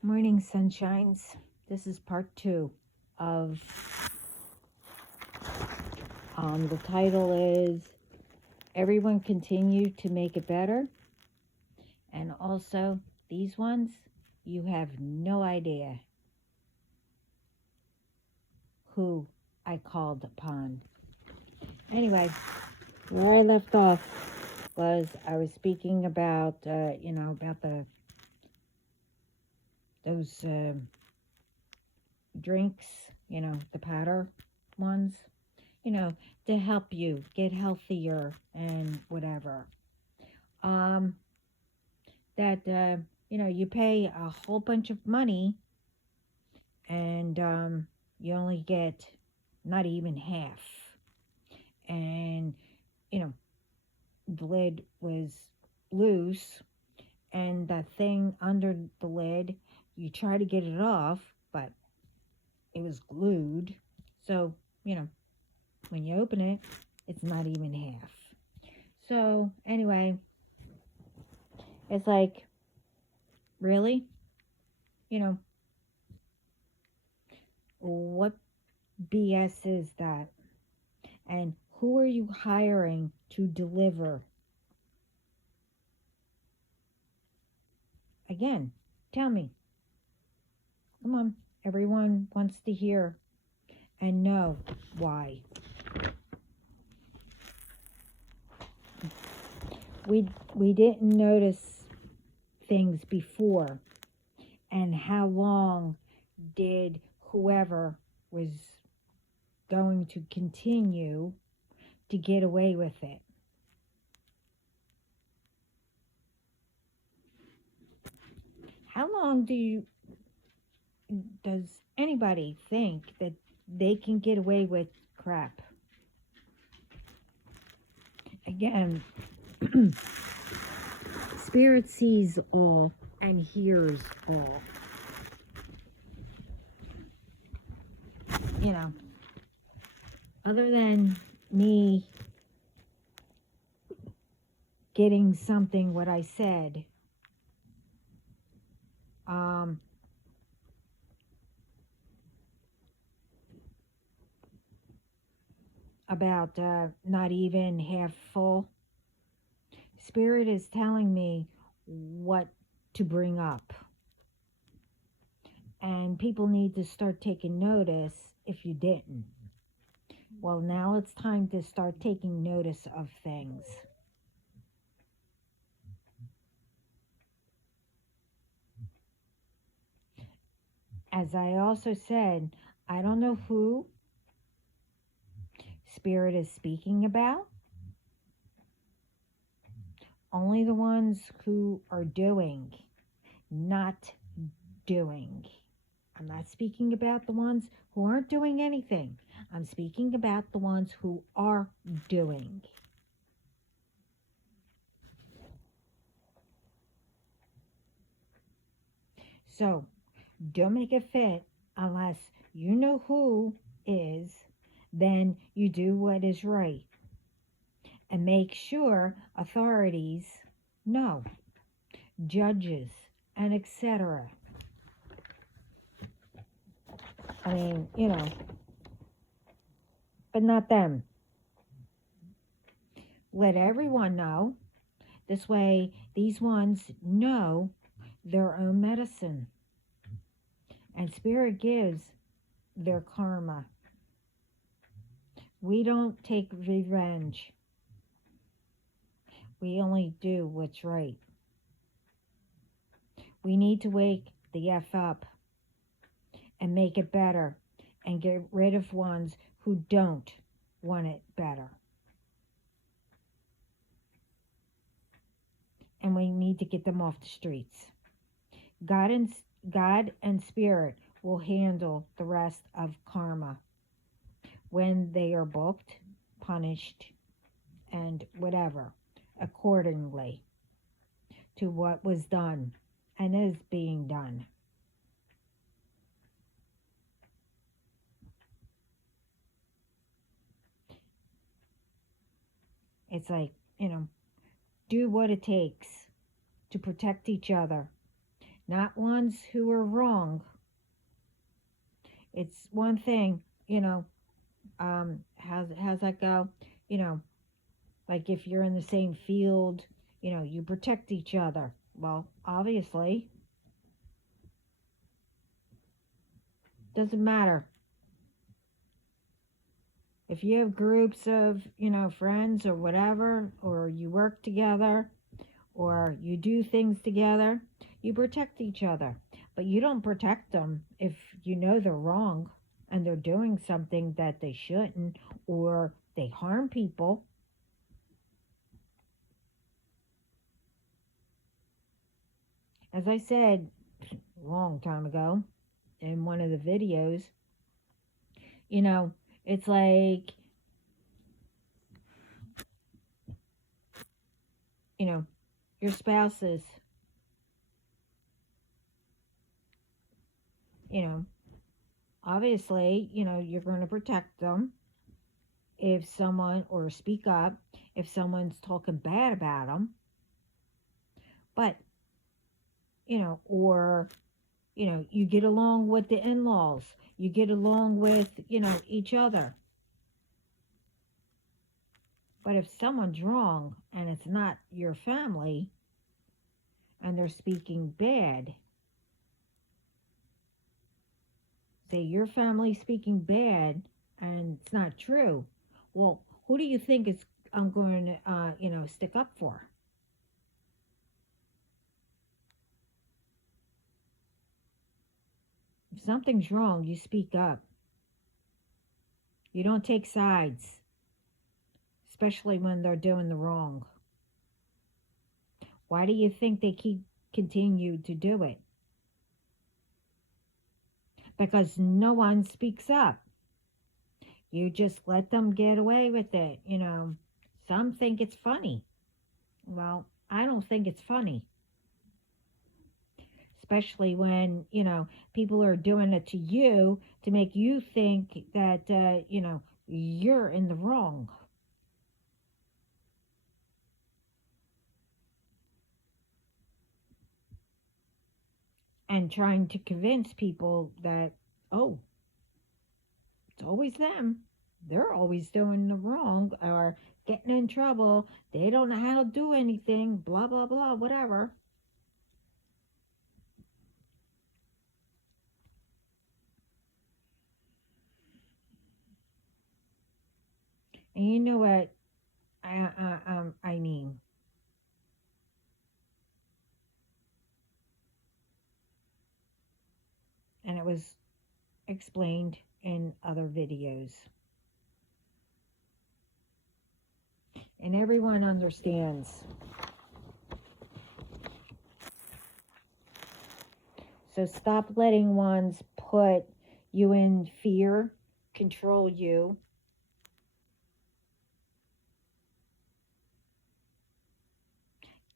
Morning sunshines. This is part 2 of the title is Everyone Continue to Make It Better, and also these ones you have no idea who I called upon. Anyway, where I left off was I was speaking about about those drinks, the powder ones, you know, to help you get healthier and whatever. Um, that you pay a whole bunch of money and you only get not even half. And you know, the lid was loose, and the thing under the lid, you try to get it off, but it was glued. So when you open it, it's not even half. So anyway, it's like, really? You know, what BS is that? And who are you hiring to deliver? Again, tell me. Come on. Everyone wants to hear and know why. We didn't notice things before, and how long did whoever was going to continue to get away with it? How long does anybody think that they can get away with crap? Again, Spirit sees all and hears all. Other than me getting something what I said, about not even half full, Spirit is telling me what to bring up. And people need to start taking notice if you didn't. Well, now it's time to start taking notice of things. As I also said, I don't know who Spirit is speaking about. Only the ones who are doing, not doing. I'm not speaking about the ones who aren't doing anything. I'm speaking about the ones who are doing. So, don't make it fit unless you know who is, then you do what is right. And make sure authorities know, judges, and etc. I mean, but not them. Let everyone know. This way, these ones know their own medicine. And Spirit gives their karma. We don't take revenge. We only do what's right. We need to wake the F up and make it better and get rid of ones who don't want it better. And we need to get them off the streets. God and Spirit will handle the rest of karma when they are booked, punished, and whatever, accordingly to what was done and is being done. It's like, do what it takes to protect each other, not ones who are wrong. It's one thing, how's that go? You know, like if you're in the same field, you protect each other. Well, obviously, doesn't matter. If you have groups of, friends or whatever, or you work together, or you do things together, you protect each other. But you don't protect them if you know they're wrong and they're doing something that they shouldn't, or they harm people. As I said a long time ago in one of the videos, you know, it's like, you know, your spouses, you know, obviously, you're going to protect them if someone, or speak up if someone's talking bad about them. But, or, you get along with the in laws, you get along with, each other. But if someone's wrong and it's not your family and they're speaking bad, say your family speaking bad and it's not true, well, who do you think is I'm going to, stick up for? If something's wrong, you speak up. You don't take sides, especially when they're doing the wrong. Why do you think they continue to do it? Because no one speaks up. You just let them get away with it. Some think it's funny. Well, I don't think it's funny, especially when, people are doing it to you to make you think that, you're in the wrong. And trying to convince people that, oh, it's always them. They're always doing the wrong or getting in trouble. They don't know how to do anything, blah, blah, blah, whatever. And you know what I mean? And it was explained in other videos. And everyone understands. So stop letting ones put you in fear, control you.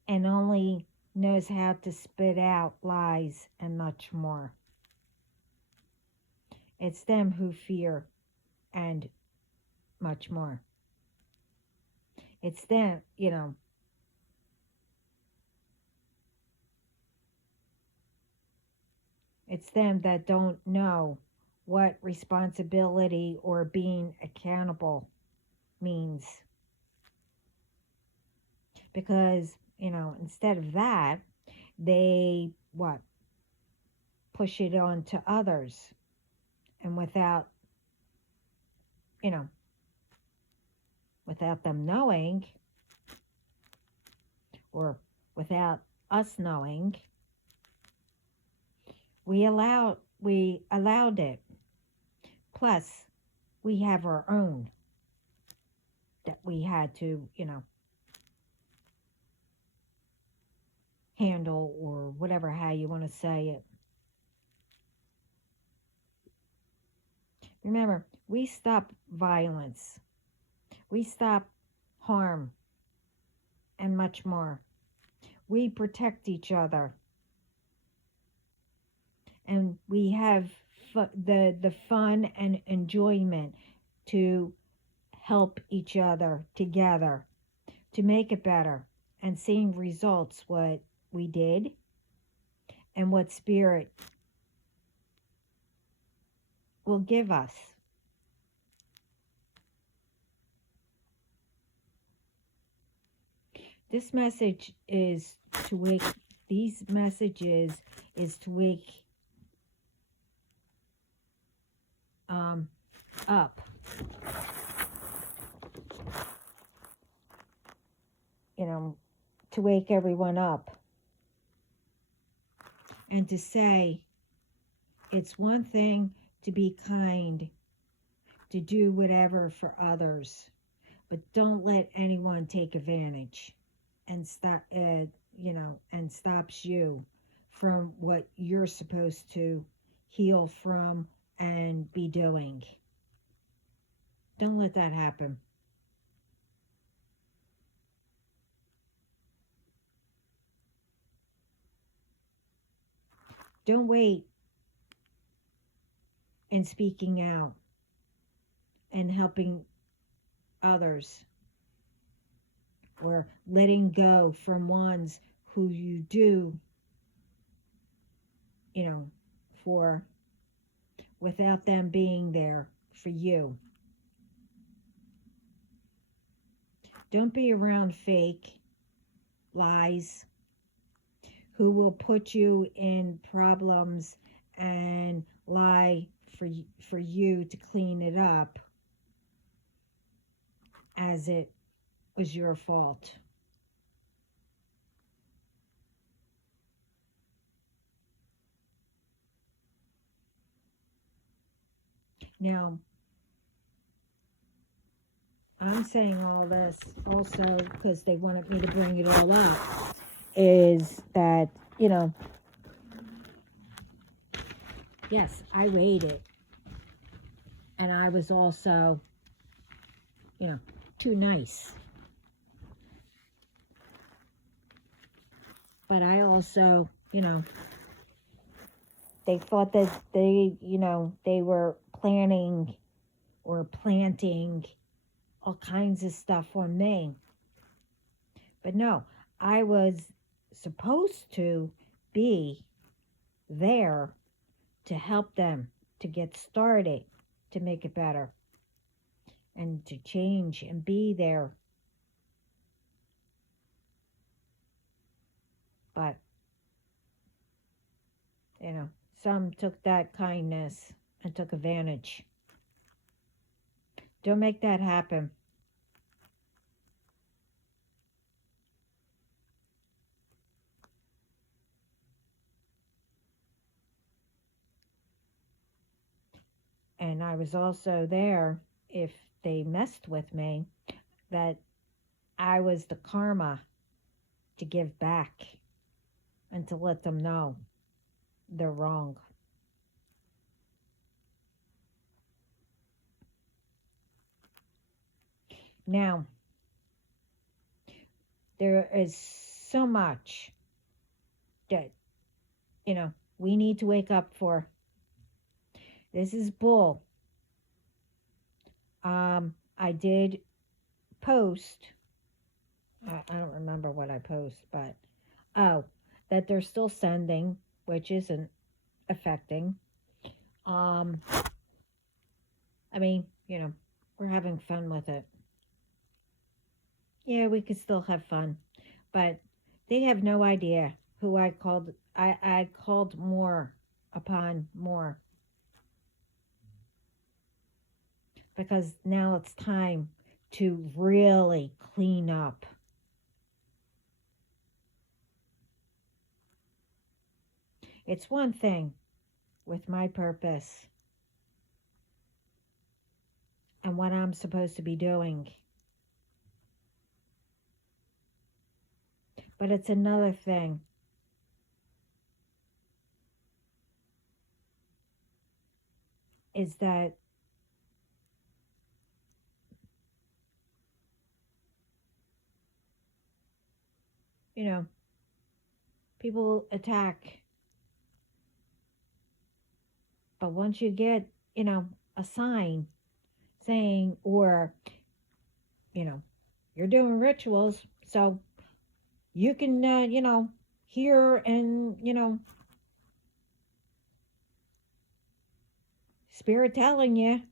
And only knows how to spit out lies and much more. It's them who fear and much more. It's them, it's them that don't know what responsibility or being accountable means. Because, instead of that, they what? Push it on to others. And you know, without them knowing, or without us knowing, we allowed it. Plus, we have our own that we had to, handle, or whatever, how you want to say it. Remember, we stop violence, we stop harm, and much more. We protect each other, and we have the fun and enjoyment to help each other together to make it better, and seeing results what we did, and what spirit will give us. This message is to wake, these messages is to wake up. You know, to wake everyone up. And to say, it's one thing to be kind, to do whatever for others, but don't let anyone take advantage and stop, and stops you from what you're supposed to heal from and be doing. Don't let that happen. Don't wait in speaking out and helping others, or letting go from ones who you do, for, without them being there for you. Don't be around fake lies who will put you in problems and lie for you to clean it up as it was your fault. Now, I'm saying all this also because they wanted me to bring it all up, is that, yes, I waited. And I was also, too nice. But I also, they thought that they were planning or planting all kinds of stuff on me. But no, I was supposed to be there to help them to get started, to make it better, and to change and be there. But, some took that kindness and took advantage. Don't make that happen. And I was also there, if they messed with me, that I was the karma to give back and to let them know they're wrong. Now, there is so much that, we need to wake up for. This is bull. I did post, I don't remember what I post, but, that they're still sending, which isn't affecting. I mean, we're having fun with it. Yeah, we could still have fun, but they have no idea who I called. I called more upon more, because now it's time to really clean up. It's one thing with my purpose and what I'm supposed to be doing, but it's another thing is that people attack, but once you get a sign saying, or you're doing rituals, so you can hear and Spirit telling you,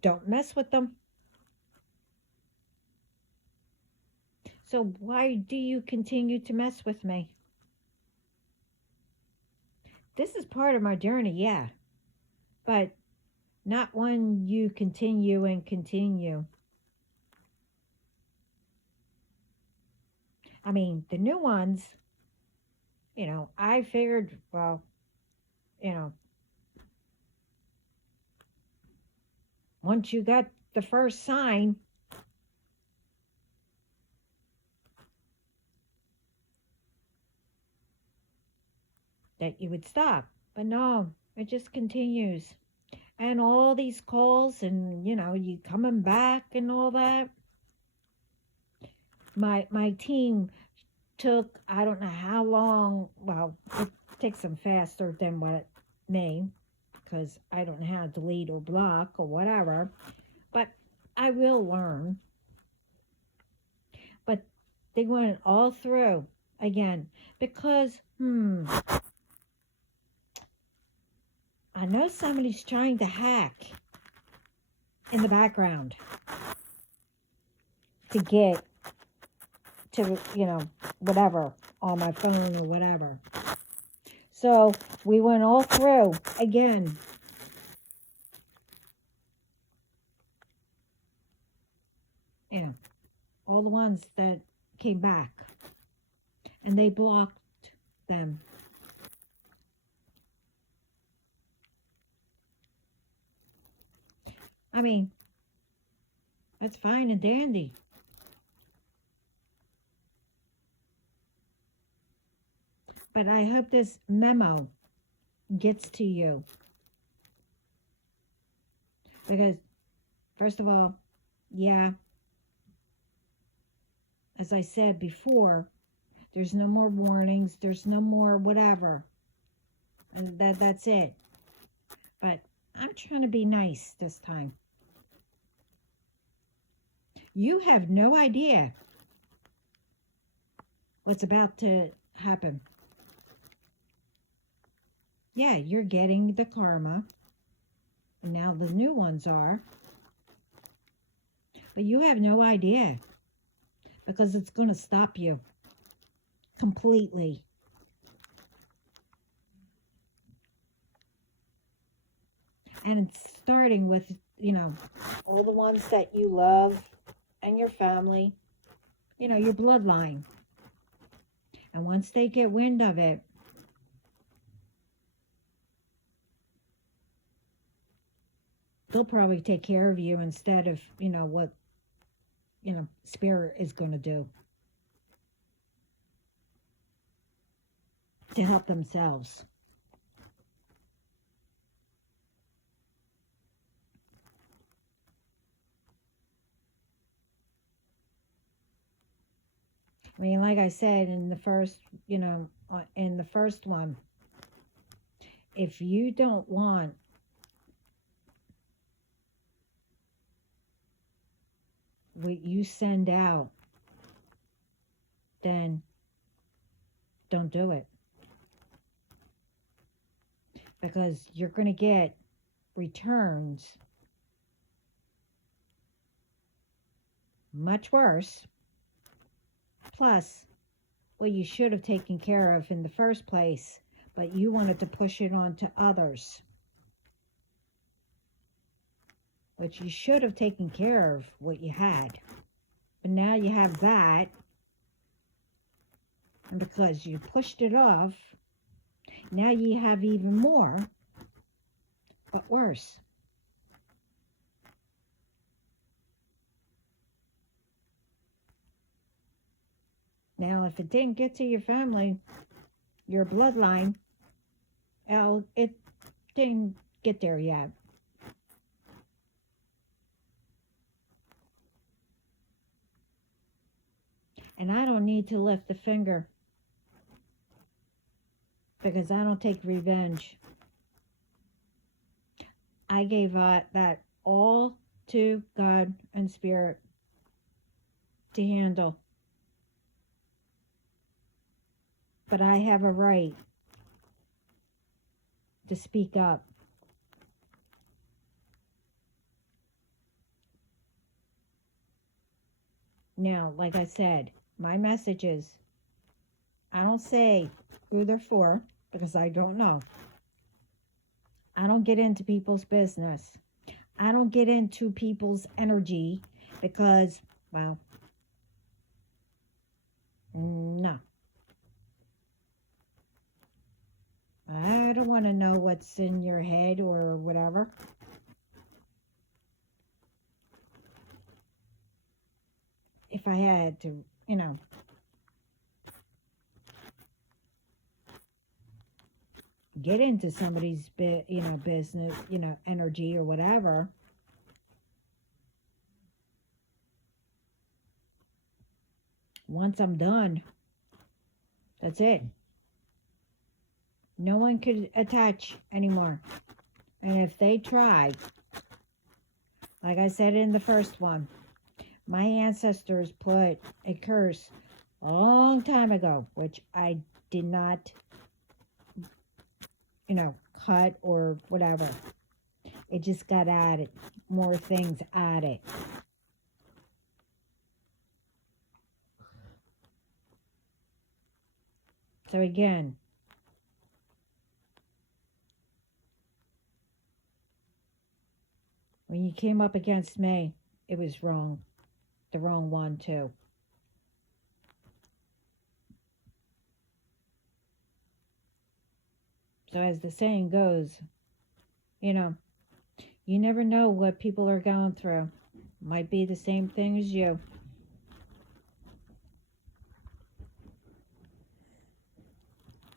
don't mess with them. So why do you continue to mess with me? This is part of my journey, yeah, but not when you continue and continue. I mean, the new ones, I figured, well, you know, once you got the first sign, that you would stop. But no, it just continues. And all these calls and, you coming back and all that. My team took, I don't know how long, well, it takes them faster than what me, because I don't know how to delete or block or whatever. But I will learn. But they went all through again because, I know somebody's trying to hack in the background to get to, whatever, on my phone or whatever. So we went all through again. All the ones that came back. And they blocked them. I mean, that's fine and dandy. But I hope this memo gets to you. Because, first of all, yeah, as I said before, there's no more warnings, there's no more whatever. And that's it. But I'm trying to be nice this time. You have no idea what's about to happen. Yeah, you're getting the karma. And now the new ones are. But you have no idea. Because it's going to stop you. Completely. And it's starting with, all the ones that you love and your family. Your bloodline. And once they get wind of it, they'll probably take care of you instead of, what, Spirit is going to do to help themselves. I mean, like I said in the first, in the first one, if you don't want what you send out, then don't do it. Because you're going to get returns much worse. Plus, what you should have taken care of in the first place, but you wanted to push it on to others. Which you should have taken care of what you had. But now you have that. And because you pushed it off, now you have even more, but worse. Now, if it didn't get to your family, your bloodline, it didn't get there yet. And I don't need to lift a finger because I don't take revenge. I gave that all to God and Spirit to handle. But I have a right to speak up. Now, like I said, my messages, I don't say who they're for because I don't know. I don't get into people's business. I don't get into people's energy because, well, no. I don't want to know what's in your head or whatever. If I had to, get into somebody's business, energy or whatever, once I'm done, that's it. No one could attach anymore. And if they try, like I said in the first one, my ancestors put a curse a long time ago, which I did not, cut or whatever. It just got added, more things added. So again, when you came up against me, it was wrong. The wrong one, too. So, as the saying goes, you know, you never know what people are going through. Might be the same thing as you.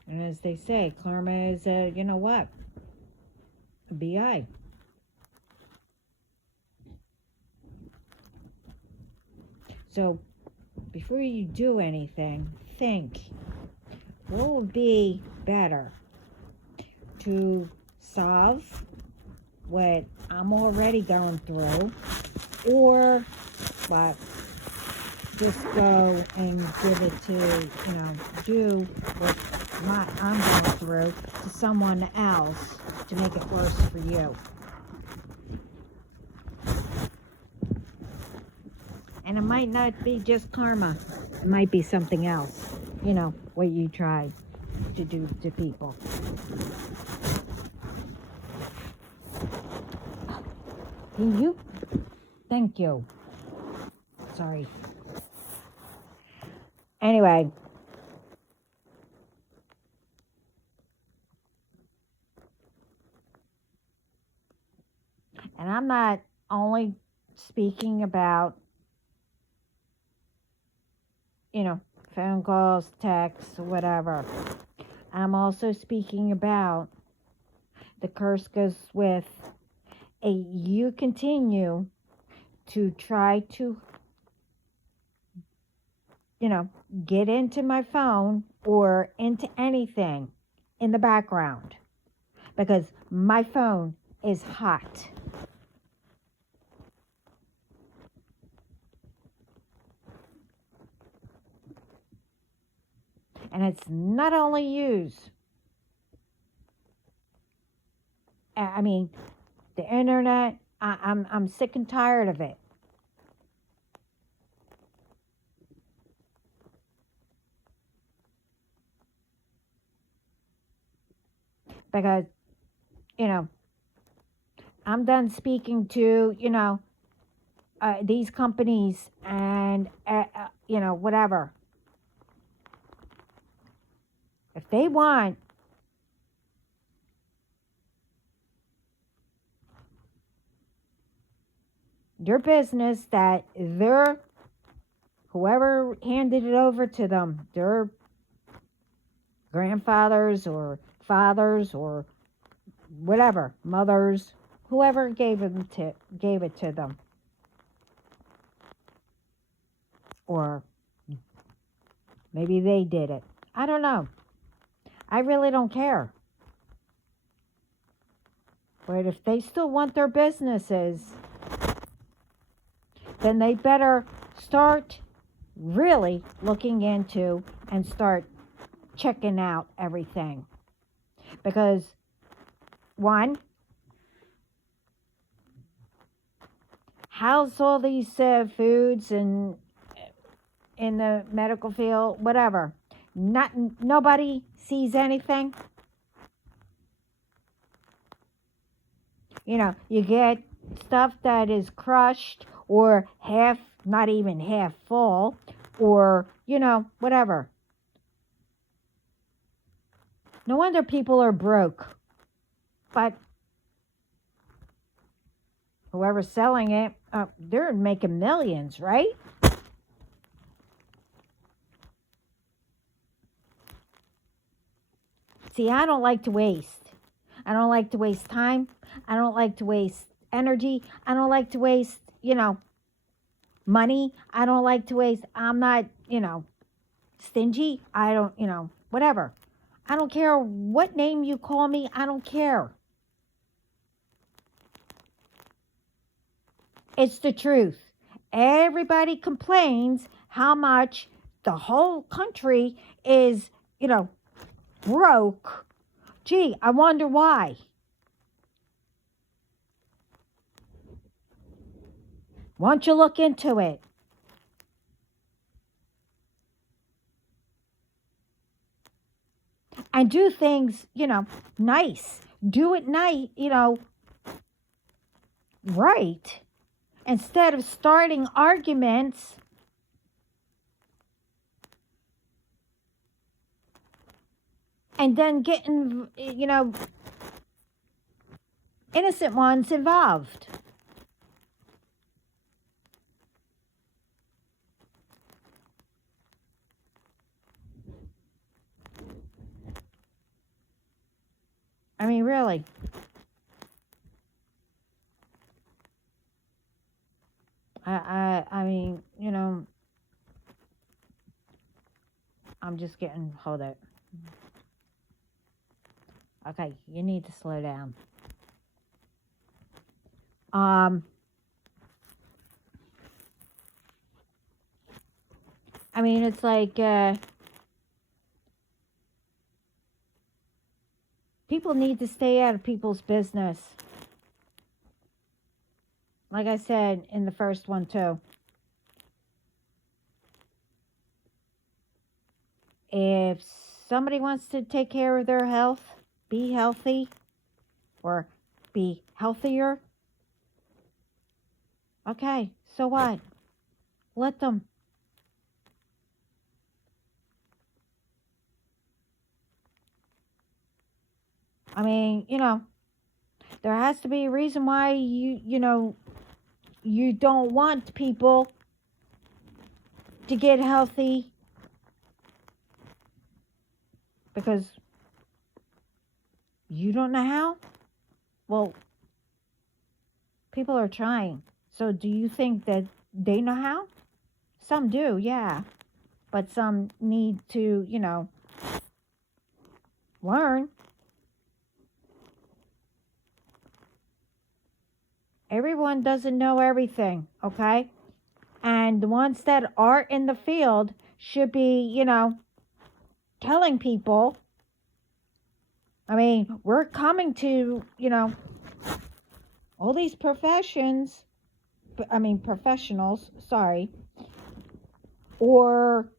And as they say, karma is a, what? A BI. So, before you do anything, think, what would be better to solve what I'm already going through, or what, just go and give it to, do what I'm going through to someone else to make it worse for you. And it might not be just karma. It might be something else, what you tried to do to people. Can you? Thank you. Sorry. Anyway. And I'm not only speaking about, phone calls, texts, whatever. I'm also speaking about the curse goes with you continue to try to, get into my phone or into anything in the background because my phone is hot. And it's not only used, I mean, the internet, I'm sick and tired of it. Because, I'm done speaking to, these companies and, whatever. If they want your business that whoever handed it over to them, their grandfathers or fathers or whatever, mothers, whoever gave it to them, or maybe they did it. I don't know. I really don't care. But if they still want their businesses, then they better start really looking into and start checking out everything. Because, one, how's all these foods and in the medical field, whatever. Nobody sees anything. You get stuff that is crushed or half, not even half full, or, whatever. No wonder people are broke. But whoever's selling it, they're making millions, right? See, I don't like to waste. I don't like to waste time. I don't like to waste energy. I don't like to waste, money. I don't like to waste. I'm not, stingy. I don't, whatever. I don't care what name you call me. I don't care. It's the truth. Everybody complains how much the whole country is, broke. Gee, I wonder why. Why don't you look into it? And do things, nice. Do it nice, right. Instead of starting arguments and then getting, innocent ones involved. I mean, really. I mean, I'm just getting, hold it. Okay, you need to slow down. I mean, it's like, people need to stay out of people's business. Like I said in the first one, too. If somebody wants to take care of their health, be healthy, or be healthier, okay, so what? Let them. I mean, there has to be a reason why you don't want people to get healthy, because you don't know how. Well, people are trying. So do you think that they know how? Some do, yeah. But some need to, learn. Everyone doesn't know everything, okay? And the ones that are in the field should be, telling people. I mean, we're coming to, all these professionals, sorry. Or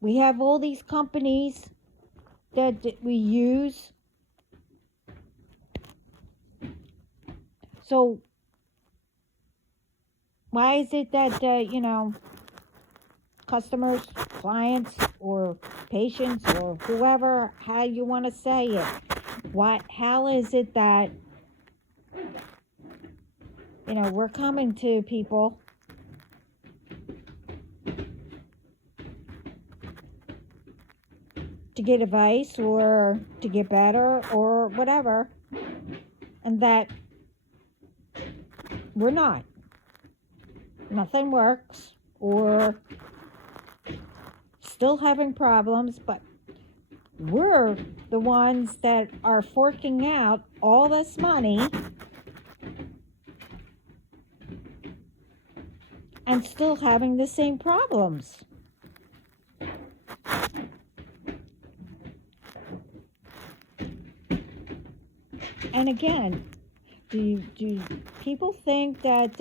we have all these companies that we use. So why is it that, customers, clients, or patients, or whoever, how you want to say it, how is it that, we're coming to people to get advice or to get better or whatever, and that we're not. Nothing works, or still having problems, but we're the ones that are forking out all this money and still having the same problems. And again, do people think that,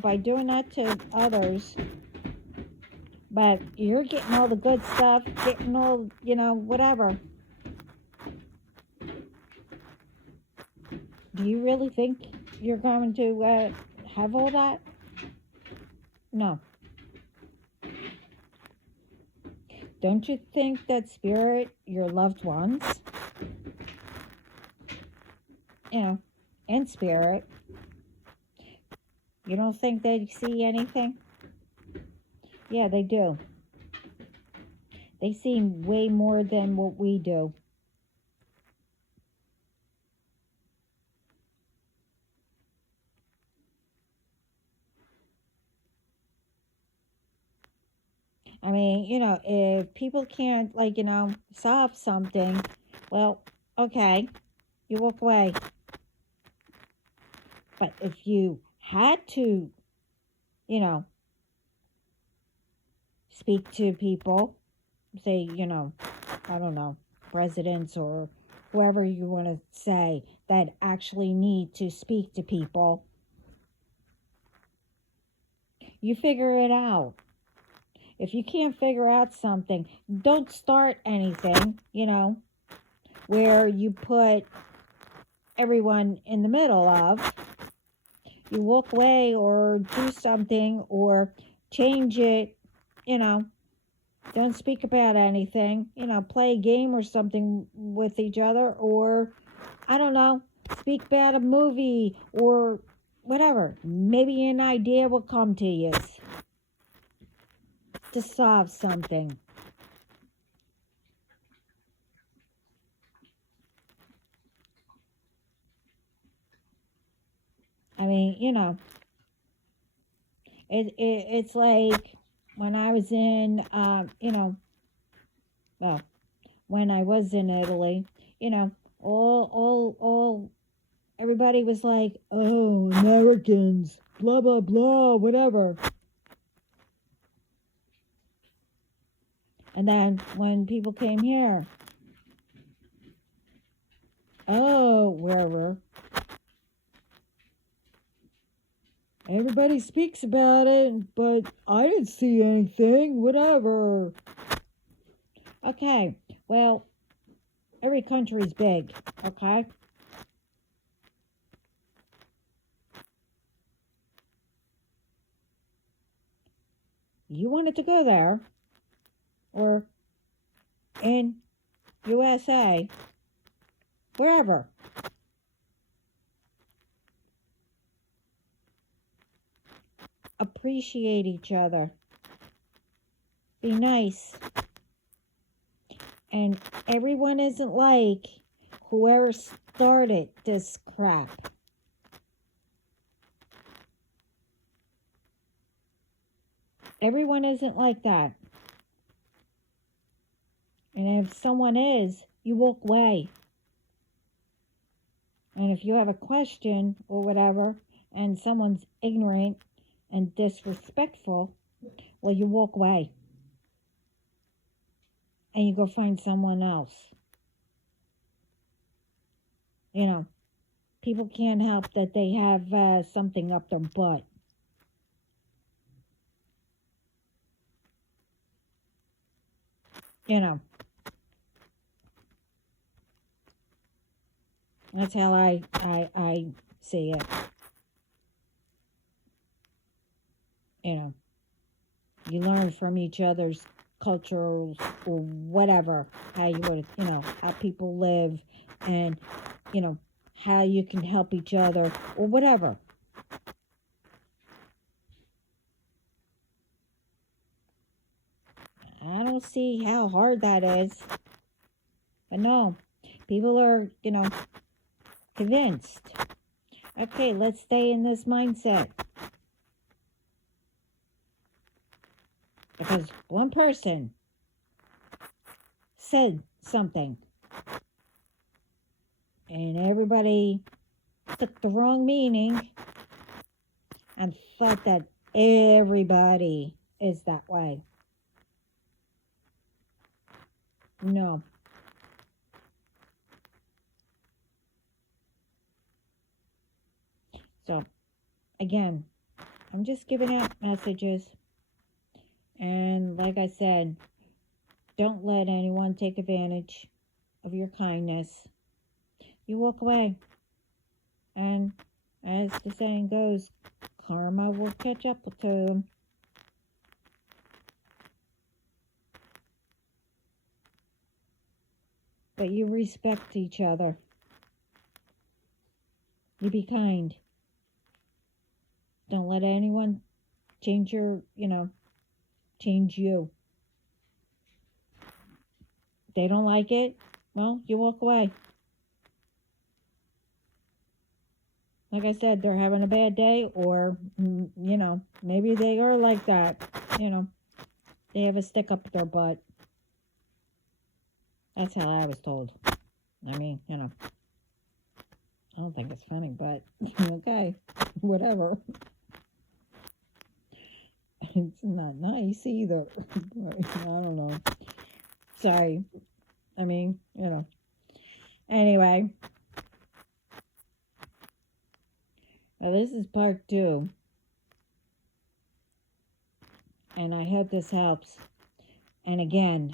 by doing that to others, But you're getting all the good stuff, getting all, whatever. Do you really think you're going to have all that? No. Don't you think that spirit, your loved ones, in spirit, you don't think they see anything? Yeah, they do. They see way more than what we do. I mean, if people can't, solve something, well, okay, you walk away. But if you had to, you know, speak to people, say, I don't know, presidents or whoever you want to say that actually need to speak to people, you figure it out. If you can't figure out something, don't start anything, where you put everyone in the middle of. You walk away or do something or change it, don't speak about anything, play a game or something with each other, or I don't know, speak about a movie or whatever. Maybe an idea will come to you to solve something. I mean, it's like when I was in, well, when I was in Italy, all, everybody was like, oh, Americans, blah, blah, blah, whatever. And then when people came here, oh, wherever, everybody speaks about it, but I didn't see anything, whatever. Okay, well, every country's big, okay? You wanted to go there, or in USA, wherever. Appreciate each other. Be nice. And everyone isn't like whoever started this crap. Everyone isn't like that. And if someone is, you walk away. And if you have a question or whatever, and someone's ignorant and disrespectful, well, you walk away. And you go find someone else. People can't help that they have something up their butt. That's how I see it. You learn from each other's cultures or whatever, how you would, how people live, and how you can help each other or whatever. I don't see how hard that is. But no, people are, convinced. Okay, let's stay in this mindset. Because one person said something and everybody took the wrong meaning and thought that everybody is that way. No. So, again, I'm just giving out messages. And like I said, don't let anyone take advantage of your kindness. You walk away. And as the saying goes, karma will catch up to them. But you respect each other. You be kind. Don't let anyone change change you. They don't like it, well, you walk away. Like I said, they're having a bad day, or, maybe they are like that. They have a stick up their butt. That's how I was told. I mean, I don't think it's funny, but okay, whatever. It's not nice either. I don't know. Sorry. I mean, Anyway, now this is part 2. And I hope this helps. And again,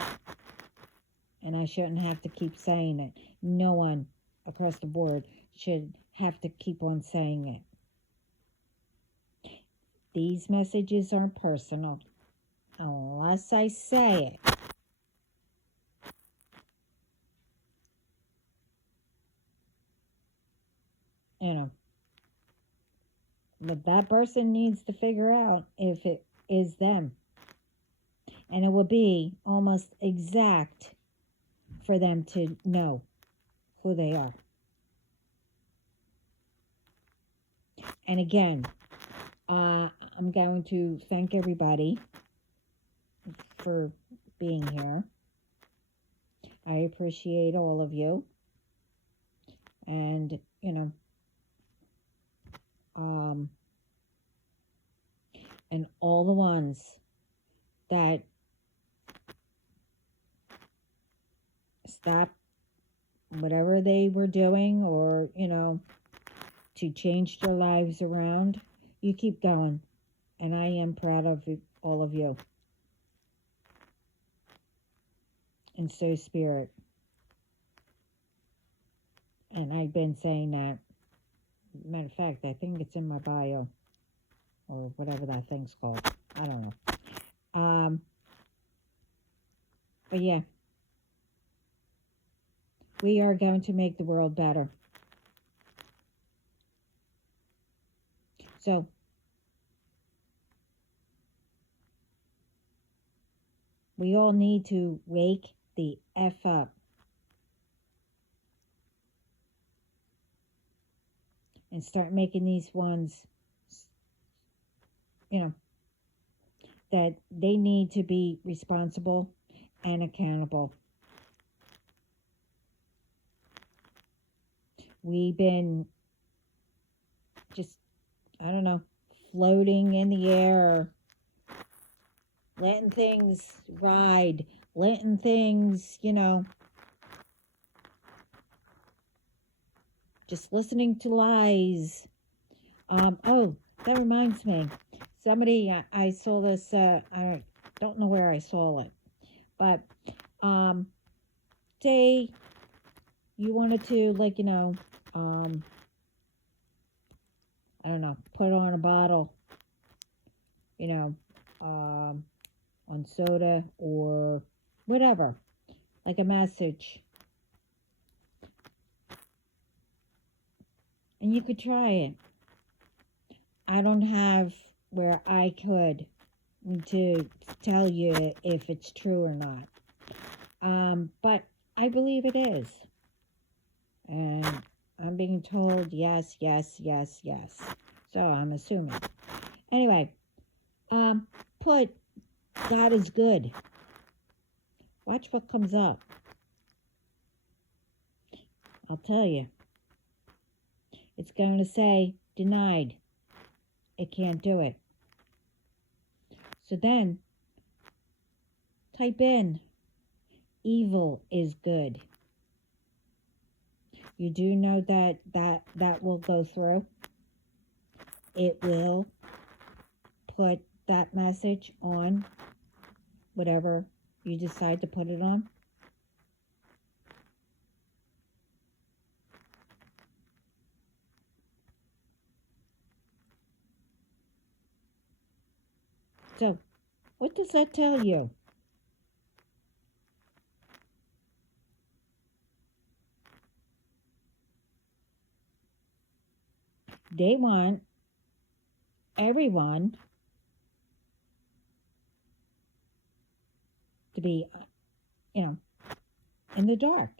and I shouldn't have to keep saying it, no one across the board should have to keep on saying it. These messages aren't personal unless I say it. But that person needs to figure out if it is them. And it will be almost exact for them to know who they are. And again, I'm going to thank everybody for being here. I appreciate all of you. And, and all the ones that stopped whatever they were doing, or, to change their lives around, you keep going. And I am proud of all of you. And so Spirit. And I've been saying that. Matter of fact, I think it's in my bio. Or whatever that thing's called. I don't know. But yeah. We are going to make the world better. So, we all need to wake the F up. And start making these ones, that they need to be responsible and accountable. We've been just, floating in the air, letting things ride, letting things, just listening to lies. Oh, that reminds me. Somebody, I saw this, I don't know where I saw it, but say you wanted to, I don't know, put on a bottle, on soda or whatever, like a message. And you could try it. I don't have where I could to tell you if it's true or not. But I believe it is. And I'm being told yes, yes, yes, yes. So I'm assuming. Anyway, put God is good. Watch what comes up. I'll tell you. It's going to say denied. It can't do it. So then, type in evil is good. You do know that will go through. It will put that message on whatever you decide to put it on. So, what does that tell you? They want everyone to be, you know, in the dark.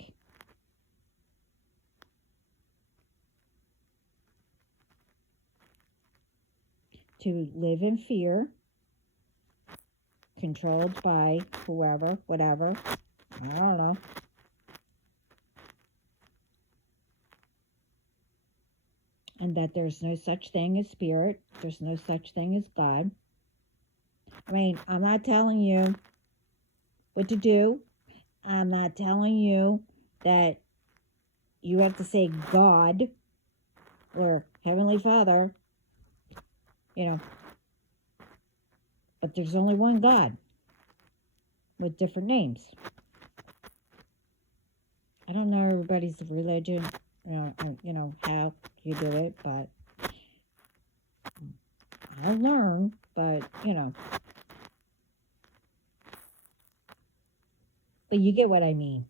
To live in fear, controlled by whoever, whatever. I don't know. And that there's no such thing as spirit, there's no such thing as God. I mean, I'm not telling you what to do. I'm not telling you that you have to say God or Heavenly Father, you know, but there's only one God with different names. I don't know everybody's religion, how you do it, but I'll learn, but you get what I mean.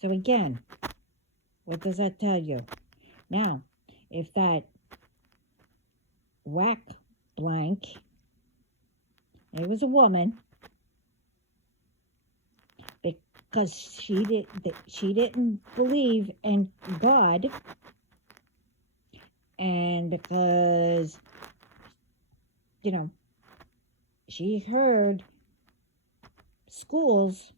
So again, what does that tell you? Now, if that whack blank, it was a woman, because she didn't believe in God, and because she heard schools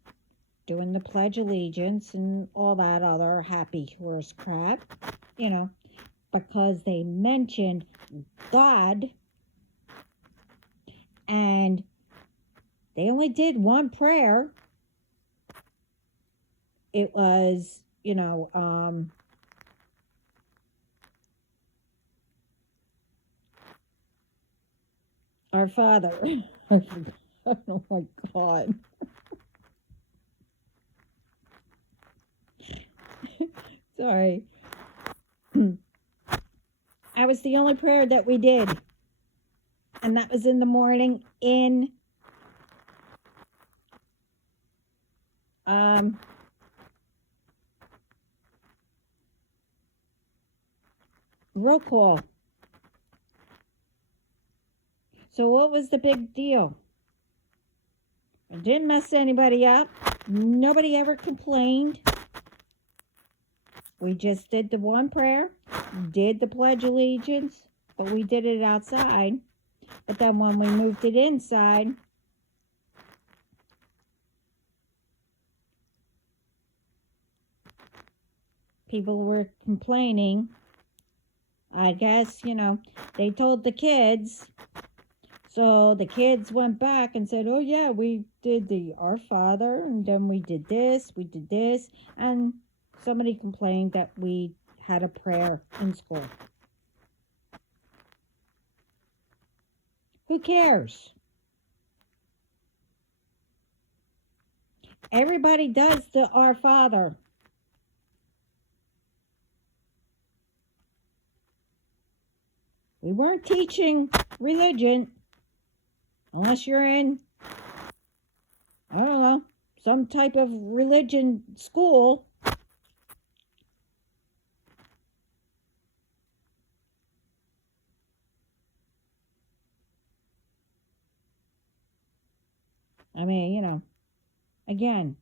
doing the Pledge of Allegiance and all that other happy horse crap, because they mentioned God, and they only did one prayer. It was, Our Father. I forgot. Oh my God. Sorry. That was the only prayer that we did. And that was in the morning in roll call. So what was the big deal? It didn't mess anybody up. Nobody ever complained. We just did the one prayer, did the Pledge of Allegiance, but we did it outside. But then when we moved it inside, people were complaining. I guess, they told the kids. So the kids went back and said, oh yeah, we did the Our Father, and then we did this, and somebody complained that we had a prayer in school. Who cares? Everybody does the Our Father. We weren't teaching religion unless you're in, I don't know, some type of religion school. I mean, again,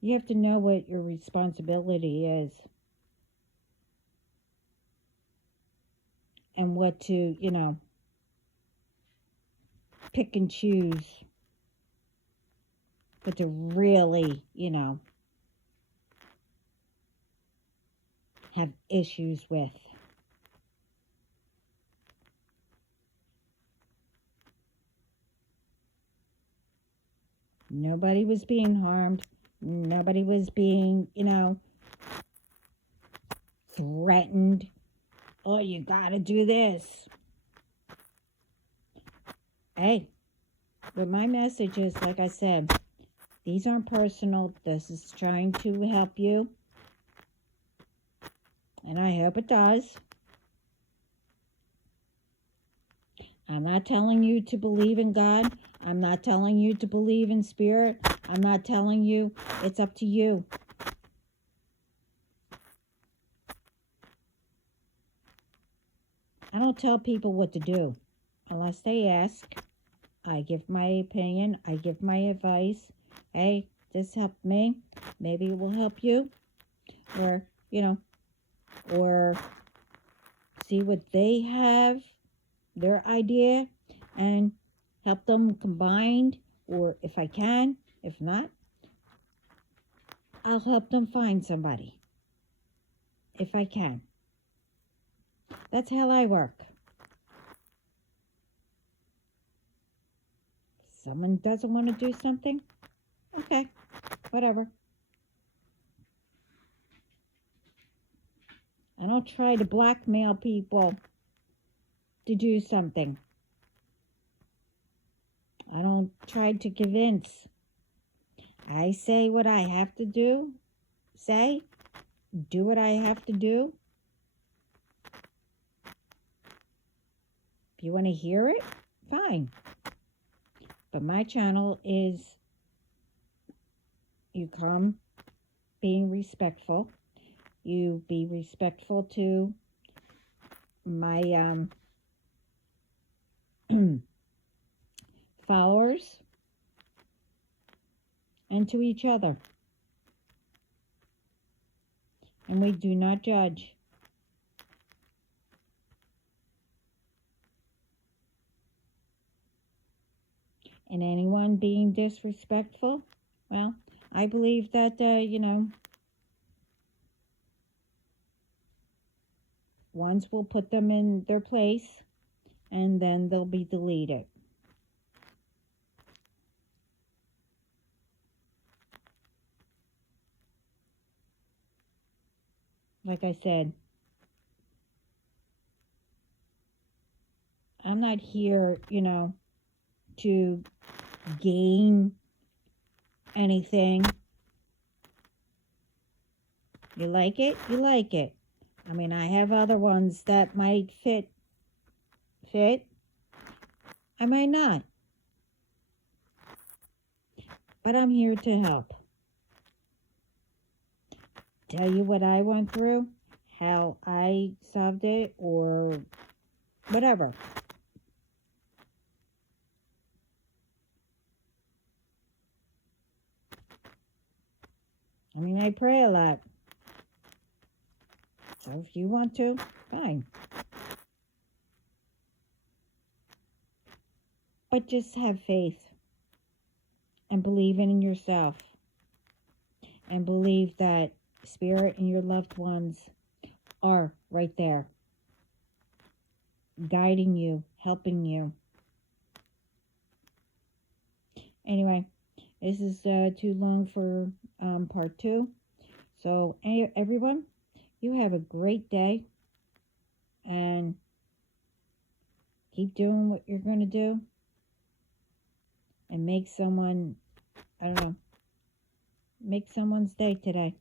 you have to know what your responsibility is and what to, pick and choose, but to really, have issues with. Nobody was being harmed. Nobody was being, threatened. Oh, you gotta do this. Hey, but my message is, like I said, these aren't personal. This is trying to help you. And I hope it does. I'm not telling you to believe in God. I'm not telling you to believe in spirit. I'm not telling you. It's up to you. I don't tell people what to do unless they ask. I give my opinion. I give my advice. Hey, this helped me. Maybe it will help you. Or, or see what they have, their idea, and help them combined. Or if I can, if not, I'll help them find somebody. If I can. That's how I work. Someone doesn't want to do something? Okay, whatever. I don't try to blackmail people to do something. I don't try to convince. I say what I have to do, do what I have to do. If you want to hear it, fine. But my channel is, you come being respectful. You be respectful to my followers and to each other. And we do not judge. And anyone being disrespectful, well, I believe that, once we'll put them in their place and then they'll be deleted. Like I said, I'm not here, to gain anything. You like it? You like it. I mean, I have other ones that might fit. I might not. But I'm here to help. Tell you what I went through, how I solved it, or whatever. I mean, I pray a lot. So if you want to, fine. But just have faith and believe in yourself. And believe that Spirit and your loved ones are right there, guiding you, helping you. Anyway, this is too long for part 2. So everyone, you have a great day and keep doing what you're going to do and make someone, I don't know, make someone's day today.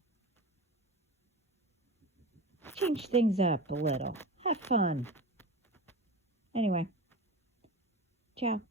Change things up a little. Have fun. Anyway, ciao.